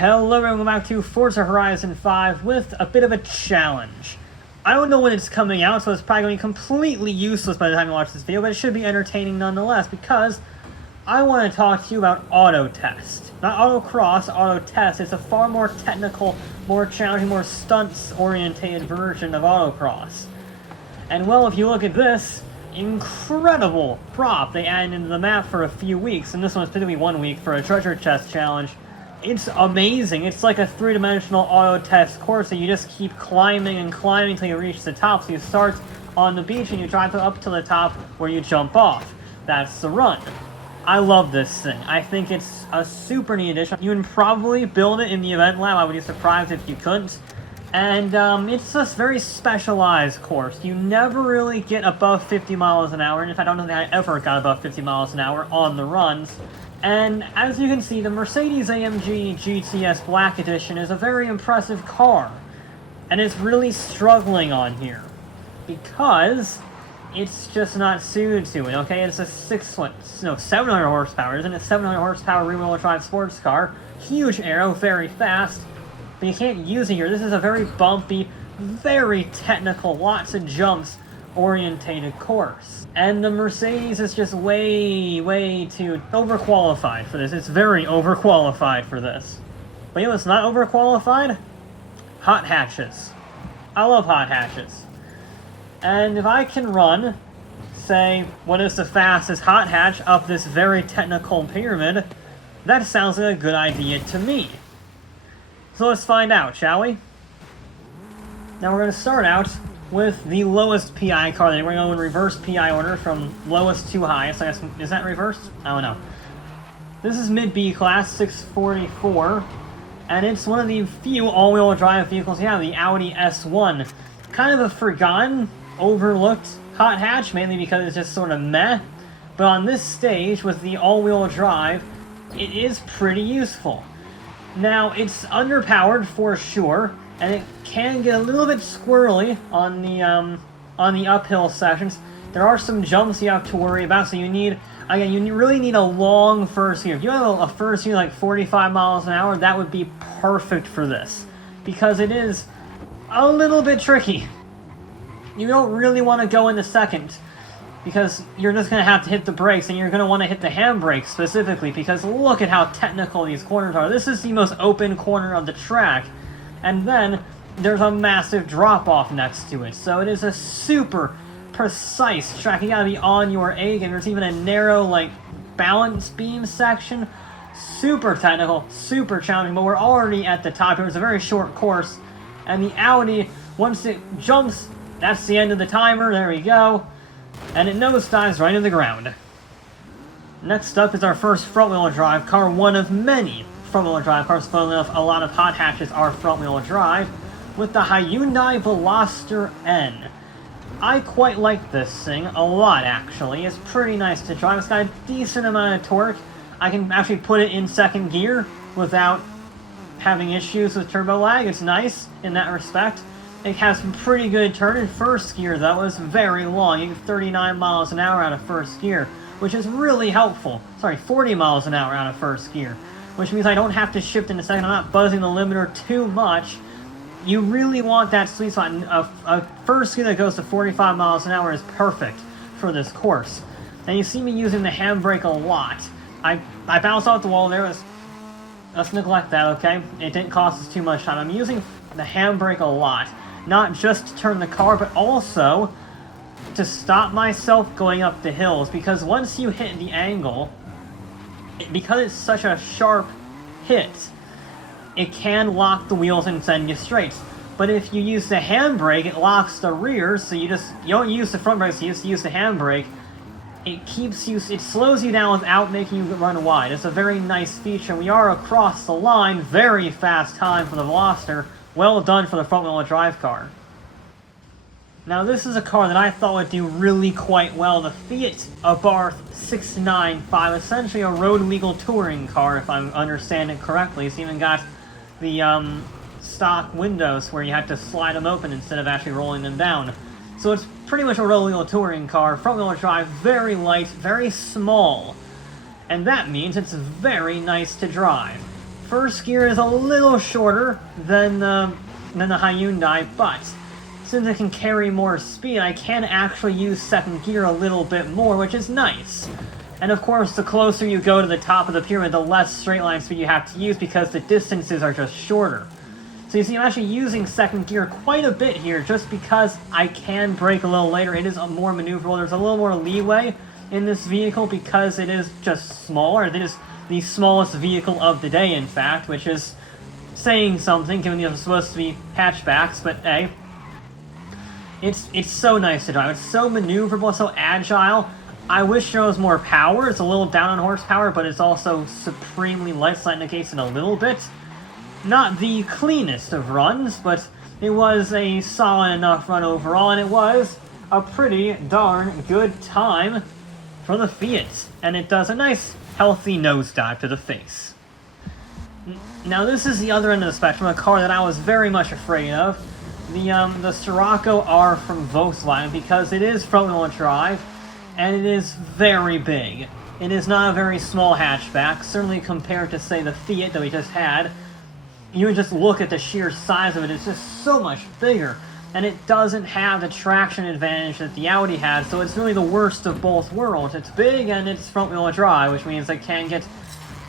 Hello everyone, welcome back to Forza Horizon 5 with a bit of a challenge. I don't know when it's coming out, so it's probably going to be completely useless by the time you watch this video, but it should be entertaining nonetheless, because I want to talk to you about Auto Test. Not Autocross, Auto Test. It's a far more technical, more challenging, more stunts-orientated version of Autocross. And well, if you look at this, incredible prop they added into the map for a few weeks, and this one's typically 1 week for a treasure chest challenge. It's amazing. It's like a three-dimensional auto test course that you just keep climbing and climbing until you reach the top. So you start on the beach and you drive up to the top where you jump off. That's the run. I love this thing. I think it's a super neat addition. You can probably build it in the event lab. I would be surprised if you couldn't. And it's a very specialized course. You never really get above 50 miles an hour. And in fact, I don't think I ever got above 50 miles an hour on the runs. And as you can see, the Mercedes-AMG GTS Black Edition is a very impressive car. And it's really struggling on here. Because it's just not suited to it, okay? It's a 700 horsepower, isn't it? 700 horsepower rear-wheel drive sports car. Huge aero, very fast. But you can't use it here. This is a very bumpy, very technical, lots of jumps orientated course. And the Mercedes is just way too overqualified for this. It's very overqualified for this. But you know what's not overqualified? Hot hatches. I love hot hatches. And if I can run, say, what is the fastest hot hatch up this very technical pyramid, that sounds like a good idea to me. So let's find out, shall we? Now we're going to start out with the lowest PI car. We're going to go in reverse PI order from lowest to highest. I guess, is that reversed? I don't know. This is mid-B class, 644, and it's one of the few all-wheel drive vehicles you have, the Audi S1. Kind of a forgotten, overlooked hot hatch, mainly because it's just sort of meh. But on this stage, with the all-wheel drive, it is pretty useful. Now, it's underpowered for sure, and it can get a little bit squirrely on the uphill sections. There are some jumps you have to worry about, so you really need a long first gear. If you have a first gear like 45 miles an hour, that would be perfect for this, because it is a little bit tricky. You don't really want to go into second, because you're just going to have to hit the brakes, and you're going to want to hit the handbrake specifically, because look at how technical these corners are. This is the most open corner of the track. And then there's a massive drop-off next to it. So it is a super precise track. You gotta be on your A game. There's even a narrow, balance beam section. Super technical, super challenging, but we're already at the top here. It's a very short course. And the Audi, once it jumps, that's the end of the timer. There we go. And it nosedives right into the ground. Next up is our first front-wheel drive car, one of many front-wheel drive cars. Funnily enough, a lot of hot hatches are front-wheel drive, with the Hyundai Veloster N. I quite like this thing a lot, actually. It's pretty nice to drive. It's got a decent amount of torque. I can actually put it in second gear without having issues with turbo lag. It's nice in that respect. It has some pretty good turn in first gear, though. It's very long. You get 39 miles an hour out of first gear, which is really helpful. Sorry, 40 miles an hour out of first gear, which means I don't have to shift into second. I'm not buzzing the limiter too much. You really want that sweet spot. And a first gear that goes to 45 miles an hour is perfect for this course. And you see me using the handbrake a lot. I bounced off the wall there. Let's neglect that, okay? It didn't cost us too much time. I'm using the handbrake a lot. Not just to turn the car, but also to stop myself going up the hills. Because once you hit the angle, because it's such a sharp hit, it can lock the wheels and send you straight. But if you use the handbrake, it locks the rear, so you don't use the front brake, so you just use the handbrake. It slows you down without making you run wide. It's a very nice feature. We are across the line. Very fast time for the Veloster. Well done for the front-wheel drive car. Now this is a car that I thought would do really quite well. The Fiat Abarth 695, essentially a road-legal touring car, if I understand it correctly. It's even got the stock windows where you have to slide them open instead of actually rolling them down. So it's pretty much a road-legal touring car, front-wheel drive, very light, very small. And that means it's very nice to drive. First gear is a little shorter than the Hyundai, but since it can carry more speed, I can actually use second gear a little bit more, which is nice. And of course, the closer you go to the top of the pyramid, the less straight line speed you have to use because the distances are just shorter. So you see, I'm actually using second gear quite a bit here just because I can brake a little later. It is more maneuverable. There's a little more leeway in this vehicle because it is just smaller. It is the smallest vehicle of the day, in fact, which is saying something given they're supposed to be hatchbacks, but hey, it's so nice to drive. It's so maneuverable, so agile. I wish there was more power. It's a little down on horsepower, but it's also supremely light, so that negates it a little bit. Not the cleanest of runs, but it was a solid enough run overall, and it was a pretty darn good time for the Fiat. And it does a nice, healthy nosedive to the face. Now this is the other end of the spectrum, a car that I was very much afraid of. The Scirocco R from Volkswagen, because it is front-wheel drive, and it is very big. It is not a very small hatchback, certainly compared to, say, the Fiat that we just had. You would just look at the sheer size of it, it's just so much bigger. And it doesn't have the traction advantage that the Audi had, so it's really the worst of both worlds. It's big and it's front-wheel drive, which means it can get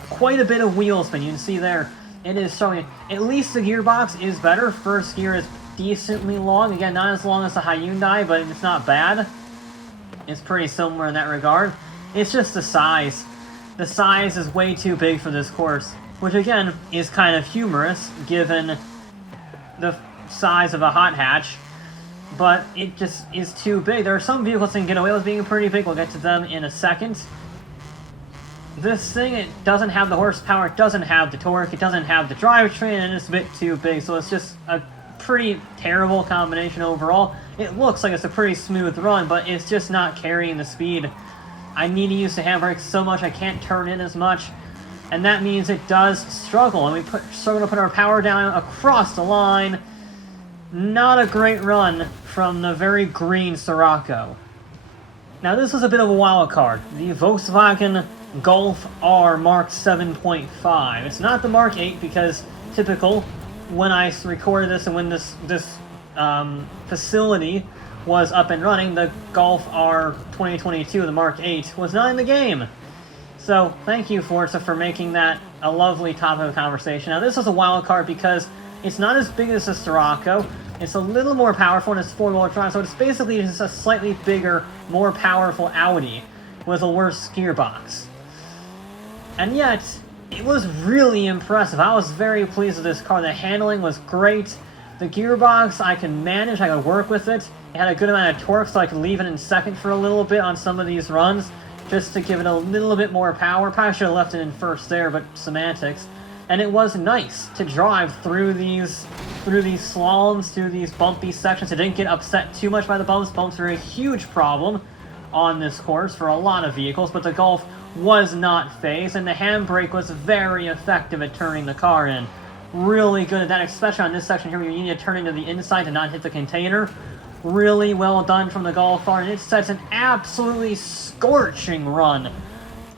quite a bit of wheel spin. You can see there, it is showing. At least the gearbox is better. First gear is decently long. Again, not as long as the Hyundai, but it's not bad. It's pretty similar in that regard. It's just the size. The size is way too big for this course, which again is kind of humorous given the size of a hot hatch, but it just is too big. There are some vehicles that can get away with being pretty big. We'll get to them in a second. This thing, it doesn't have the horsepower, it doesn't have the torque, it doesn't have the drivetrain, and it's a bit too big, so it's just a pretty terrible combination overall. It looks like it's a pretty smooth run, but it's just not carrying the speed. I need to use the handbrake so much I can't turn in as much, and that means it does struggle, and we struggle to put our power down across the line. Not a great run from the very green Scirocco. Now this was a bit of a wild card. The Volkswagen Golf R Mark 7.5. It's not the Mark 8 because typical, when I recorded this and when this facility was up and running, the Golf R 2022, the Mark 8, was not in the game. So thank you, Forza, for making that a lovely topic of conversation. Now this was a wild card because it's not as big as the Scirocco. It's a little more powerful, and it's four-wheel drive, so it's basically just a slightly bigger, more powerful Audi with a worse gearbox. And yet, it was really impressive. I was very pleased with this car. The handling was great. The gearbox, I can manage, I could work with it. It had a good amount of torque, so I could leave it in second for a little bit on some of these runs, just to give it a little bit more power. Probably should have left it in first there, but semantics. And it was nice to drive through these slaloms, through these bumpy sections. It didn't get upset too much by the bumps. Bumps are a huge problem on this course for a lot of vehicles, but the Golf was not phased, and the handbrake was very effective at turning the car in. Really good at that, especially on this section here where you need to turn into the inside to not hit the container. Really well done from the Golf R, and it sets an absolutely scorching run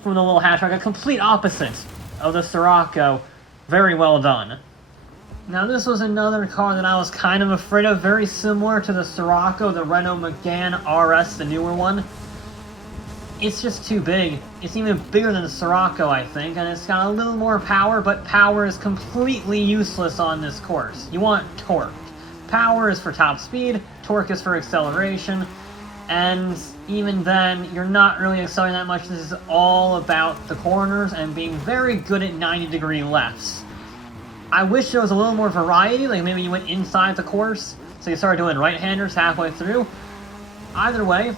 from the little hatchback, a complete opposite of the Scirocco. Very well done. Now this was another car that I was kind of afraid of, very similar to the Scirocco, the Renault Megane RS, the newer one. It's just too big. It's even bigger than the Scirocco, I think, and it's got a little more power, but power is completely useless on this course. You want torque. Power is for top speed, torque is for acceleration, and even then, you're not really accelerating that much. This is all about the corners and being very good at 90-degree lefts. I wish there was a little more variety, like maybe you went inside the course, so you started doing right-handers halfway through. Either way,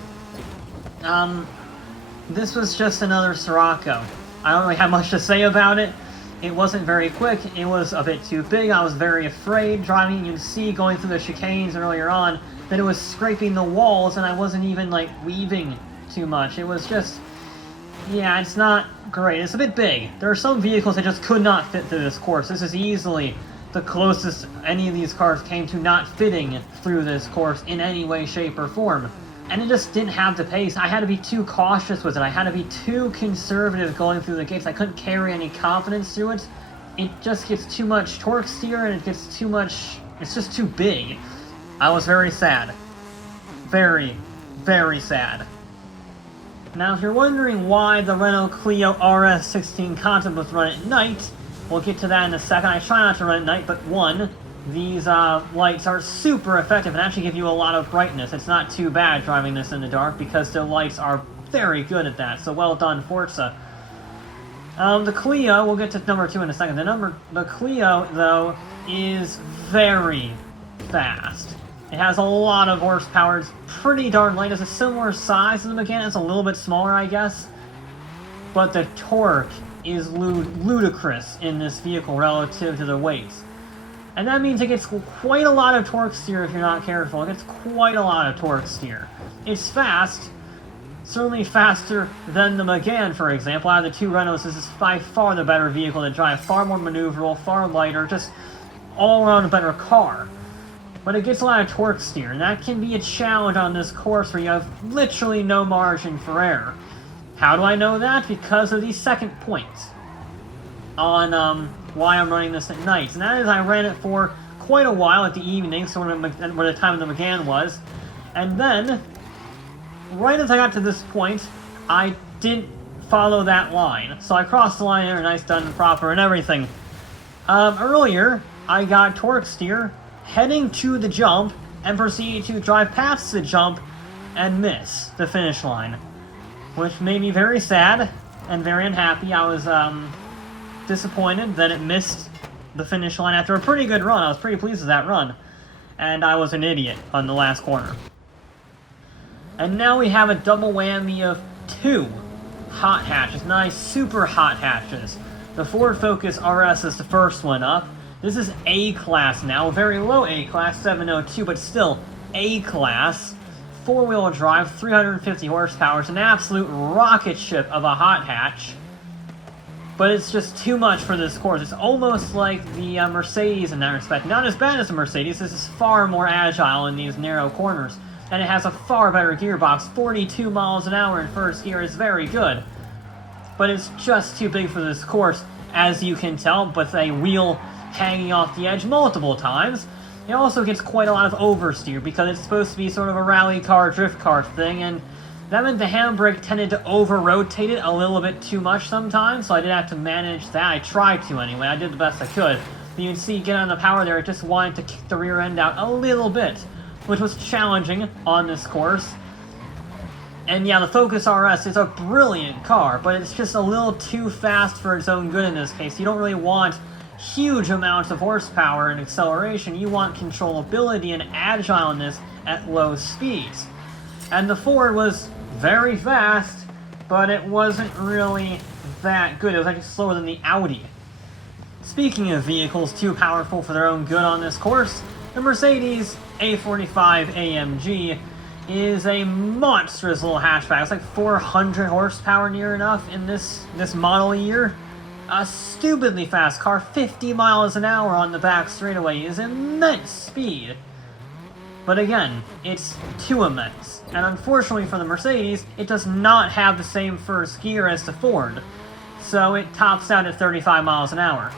this was just another Scirocco. I don't really have much to say about it. It wasn't very quick, it was a bit too big, I was very afraid driving. You can see going through the chicanes earlier on that it was scraping the walls and I wasn't even like weaving too much. It was just, yeah, it's not great. It's a bit big. There are some vehicles that just could not fit through this course. This is easily the closest any of these cars came to not fitting through this course in any way, shape, or form. And it just didn't have the pace. I had to be too cautious with it. I had to be too conservative going through the gates. I couldn't carry any confidence through it. it just gets too much torque steer and it gets too much, it's just too big. I was very sad. Very, very sad. Now, if you're wondering why the Renault Clio RS16 Concept was run at night, we'll get to that in a second. I try not to run at night, but one, these lights are super effective and actually give you a lot of brightness. It's not too bad driving this in the dark because the lights are very good at that, so well done, Forza. The Clio, we'll get to number 2 in a second. The Clio, though, is very fast. It has a lot of horsepower. It's pretty darn light. It's a similar size to the Megane. It's a little bit smaller, I guess. But the torque is ludicrous in this vehicle relative to the weight. And that means it gets quite a lot of torque steer if you're not careful. It gets quite a lot of torque steer. It's fast. Certainly faster than the Megane, for example. Out of the two Renaults, this is by far the better vehicle to drive. Far more maneuverable, far lighter, just all around a better car. But it gets a lot of torque steer, and that can be a challenge on this course where you have literally no margin for error. How do I know that? Because of the second point on why I'm running this at night. And that is I ran it for quite a while at the evening, so where the time of the Megane was. And then, right as I got to this point, I didn't follow that line. So I crossed the line there, nice, done, and proper, and everything. Earlier, I got torque steer heading to the jump and proceeded to drive past the jump and miss the finish line, which made me very sad and very unhappy. I was disappointed that it missed the finish line after a pretty good run. I was pretty pleased with that run, and I was an idiot on the last corner. And now we have a double whammy of 2 hot hatches, nice super hot hatches. The Ford Focus RS is the first one up. This is A-Class now, very low A-Class, 702, but still A-Class. 4-wheel drive, 350 horsepower. It's an absolute rocket ship of a hot hatch. But it's just too much for this course. It's almost like the Mercedes in that respect. Not as bad as the Mercedes, this is far more agile in these narrow corners. And it has a far better gearbox. 42 miles an hour in first gear is very good. But it's just too big for this course, as you can tell, with a wheel hanging off the edge multiple times. It also gets quite a lot of oversteer because it's supposed to be sort of a rally car, drift car thing, and that meant the handbrake tended to over-rotate it a little bit too much sometimes, so I did have to manage that. I tried to anyway, I did the best I could. But you can see, get on the power there, it just wanted to kick the rear end out a little bit, which was challenging on this course. And yeah, the Focus RS is a brilliant car, but it's just a little too fast for its own good in this case. You don't really want huge amounts of horsepower and acceleration. You want controllability and agileness at low speeds. And the Ford was very fast, but it wasn't really that good. It was actually slower than the Audi. Speaking of vehicles too powerful for their own good on this course, the Mercedes-AMG is a monstrous little hatchback. It's like 400 horsepower near enough in this model year. A stupidly fast car, 50 miles an hour on the back straightaway is immense speed. But again, it's too immense. And unfortunately for the Mercedes, it does not have the same first gear as the Ford. So it tops out at 35 miles an hour,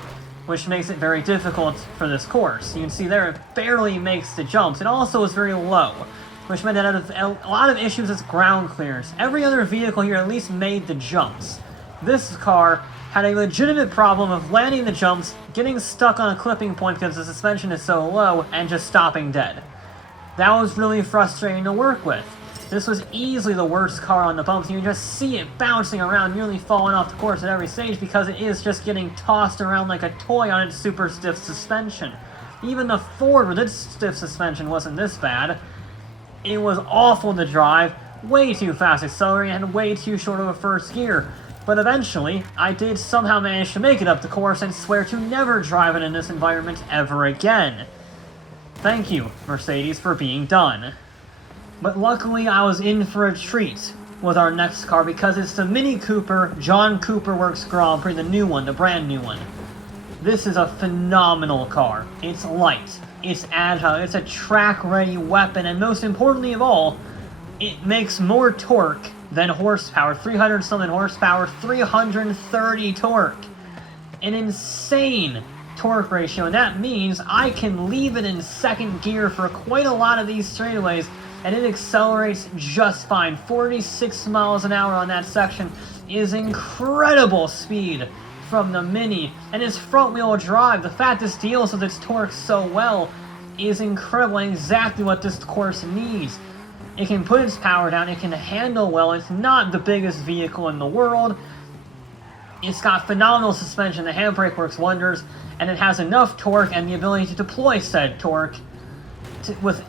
which makes it very difficult for this course. You can see there it barely makes the jumps. It also is very low, which meant it had a lot of issues with ground clearance. Every other vehicle here at least made the jumps. This car had a legitimate problem of landing the jumps, getting stuck on a clipping point because the suspension is so low, and just stopping dead. That was really frustrating to work with. This was easily the worst car on the bumps. You can just see it bouncing around, nearly falling off the course at every stage because it is just getting tossed around like a toy on its super stiff suspension. Even the Ford with its stiff suspension wasn't this bad. It was awful to drive, way too fast accelerating, and way too short of a first gear. But eventually, I did somehow manage to make it up the course and swear to never drive it in this environment ever again. Thank you, Mercedes, for being done. But luckily, I was in for a treat with our next car because it's the Mini Cooper John Cooper Works Grand Prix, the new one, the brand new one. This is a phenomenal car. It's light, it's agile, it's a track-ready weapon, and most importantly of all, it makes more torque than horsepower. 300-something horsepower, 330 torque. an insane torque ratio, and that means I can leave it in second gear for quite a lot of these straightaways, and it accelerates just fine. 46 miles an hour on that section is incredible speed from the Mini, and its front-wheel drive, the fact this deals with its torque so well, is incredible and exactly what this course needs. It can put its power down, it can handle well, it's not the biggest vehicle in the world, it's got phenomenal suspension, the handbrake works wonders, and it has enough torque and the ability to deploy said torque with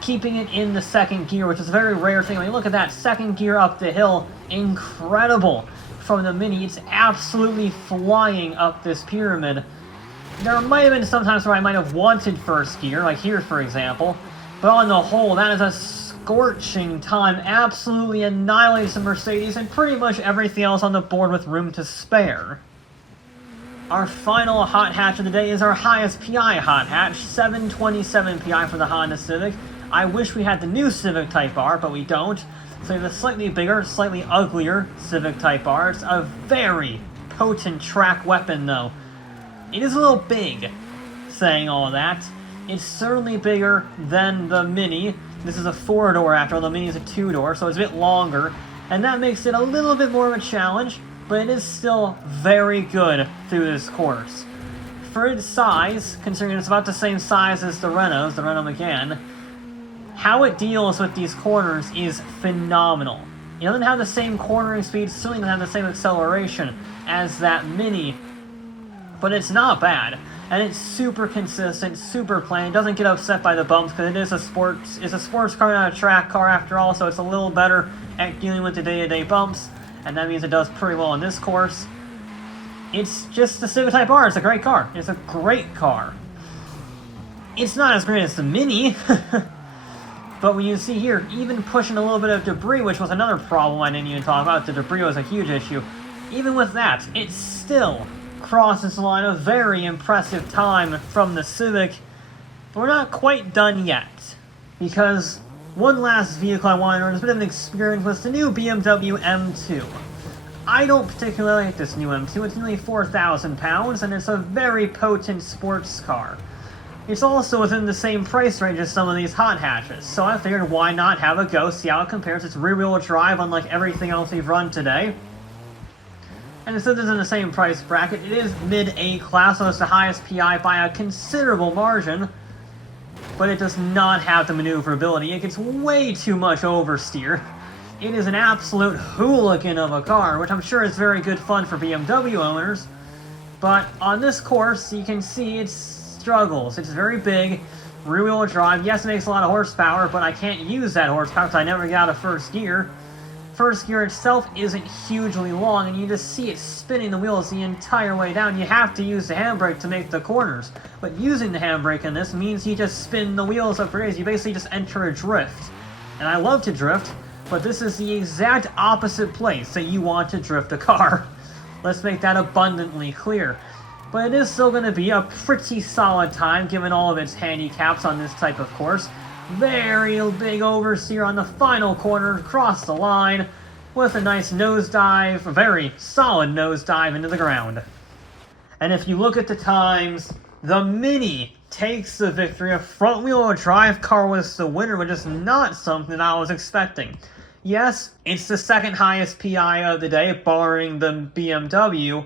keeping it in the second gear, which is a very rare thing. I mean, look at that, second gear up the hill, incredible from the Mini. It's absolutely flying up this pyramid. There might have been some times where I might have wanted first gear, like here for example, but on the whole, that is a scorching time, absolutely annihilates the Mercedes and pretty much everything else on the board with room to spare. Our final hot hatch of the day is our highest PI hot hatch, 727 PI for the Honda Civic. I wish we had the new Civic Type R, but we don't. So we have a slightly bigger, slightly uglier Civic Type R. It's a very potent track weapon, though. It is a little big, saying all that. It's certainly bigger than the Mini. This is a 4-door after all, the Mini is a 2-door, so it's a bit longer. And that makes it a little bit more of a challenge, but it is still very good through this course. For its size, considering it's about the same size as the Renault Megane, how it deals with these corners is phenomenal. It doesn't have the same cornering speed, certainly doesn't have the same acceleration as that Mini, but it's not bad. And it's super consistent, super plain. It doesn't get upset by the bumps because it is a sports car, not a track car after all, so it's a little better at dealing with the day-to-day bumps, and that means it does pretty well in this course. It's just the Civic Type R. It's a great car. It's a great car. It's not as great as the Mini, but when you see here, even pushing a little bit of debris, which was another problem I didn't even talk about, the debris was a huge issue. Even with that, it still crosses the line. A very impressive time from the Civic. But we're not quite done yet, because one last vehicle I wanted to learn, a bit of an experience, was the new BMW M2. I don't particularly like this new M2. It's nearly 4,000 pounds, and it's a very potent sports car. It's also within the same price range as some of these hot hatches, so I figured why not have a go, see how it compares. It's rear-wheel drive, unlike everything else we've run today. And since it's in the same price bracket, it is mid-A class, so it's the highest PI by a considerable margin, but it does not have the maneuverability. It gets way too much oversteer. It is an absolute hooligan of a car, which I'm sure is very good fun for BMW owners, but on this course, you can see it struggles. It's very big, rear-wheel drive. Yes, it makes a lot of horsepower, but I can't use that horsepower because I never get out of first gear. First gear itself isn't hugely long, and you just see it spinning the wheels the entire way down. You have to use the handbrake to make the corners, but using the handbrake in this means you just spin the wheels up for days. You basically just enter a drift. And I love to drift, but this is the exact opposite place that you want to drift a car. Let's make that abundantly clear. But it is still going to be a pretty solid time, given all of its handicaps on this type of course. Very big oversteer on the final corner, across the line, with a nice nosedive, a very solid nosedive into the ground. And if you look at the times, the Mini takes the victory. A front-wheel drive car was the winner, which is not something that I was expecting. Yes, it's the second highest PI of the day, barring the BMW,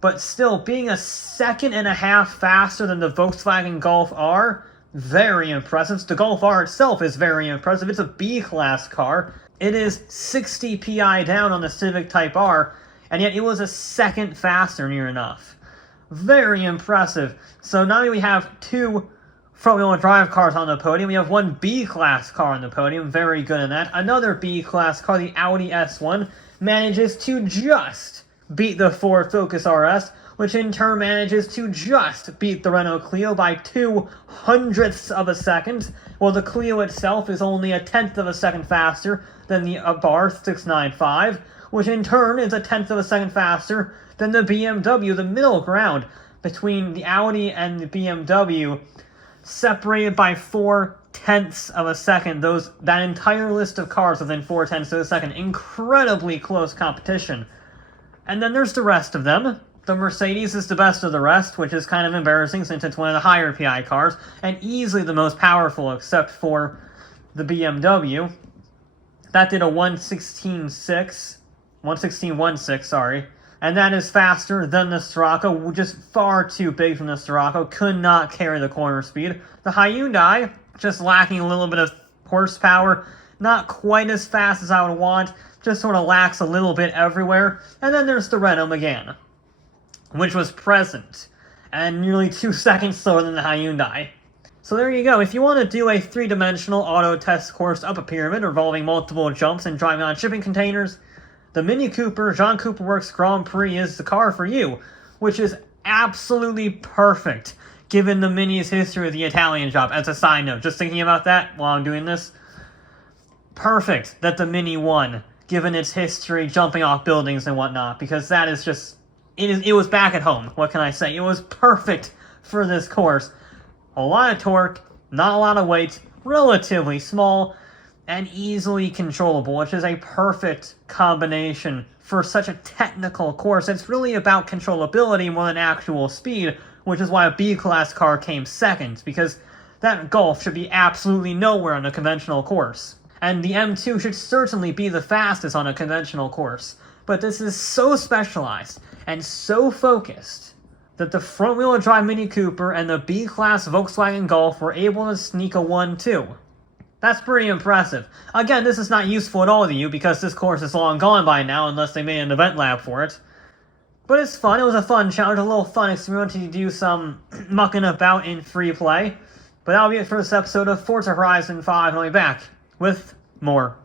but still, being a second and a half faster than the Volkswagen Golf R, very impressive. The Golf R itself is very impressive. It's a B-class car. It is 60 PI down on the Civic Type R, and yet it was a second faster, near enough. Very impressive. So not only do we have two front-wheel drive cars on the podium, we have one B-class car on the podium. Very good in that. Another B-class car, the Audi S1, manages to just beat the Ford Focus RS, which in turn manages to just beat the Renault Clio by 0.02 of a second, while the Clio itself is only 1/10 of a second faster than the Abarth 695, which in turn is 1/10 of a second faster than the BMW. The middle ground between the Audi and the BMW, separated by 0.4 of a second. That entire list of cars within 0.4 of a second. Incredibly close competition. And then there's the rest of them. The Mercedes is the best of the rest, which is kind of embarrassing since it's one of the higher PI cars, and easily the most powerful except for the BMW. That did a 116.16, sorry. And that is faster than the Scirocco, just far too big from the Scirocco, could not carry the corner speed. The Hyundai, just lacking a little bit of horsepower, not quite as fast as I would want, just sort of lacks a little bit everywhere. And then there's the Renault Megane, which was present, and nearly 2 seconds slower than the Hyundai. So there you go. If you want to do a 3-dimensional auto test course up a pyramid involving multiple jumps and driving on shipping containers, the Mini Cooper John Cooper Works Grand Prix is the car for you, which is absolutely perfect given the Mini's history with the Italian job. As a side note, just thinking about that while I'm doing this, perfect that the Mini won, given its history jumping off buildings and whatnot, because that is just, it was back at home. What can I say? It was perfect for this course. A lot of torque, not a lot of weight, relatively small, and easily controllable, which is a perfect combination for such a technical course. It's really about controllability more than actual speed, which is why a B-class car came second, because that Golf should be absolutely nowhere on a conventional course. And the M2 should certainly be the fastest on a conventional course. But this is so specialized and so focused that the front-wheel drive Mini Cooper and the B-class Volkswagen Golf were able to sneak a 1-2. That's pretty impressive. Again, this is not useful at all to you because this course is long gone by now unless they made an event lab for it. But it's fun. It was a fun challenge, a little fun experiment to do some mucking about in free play. But that'll be it for this episode of Forza Horizon 5, and I'll be back with more.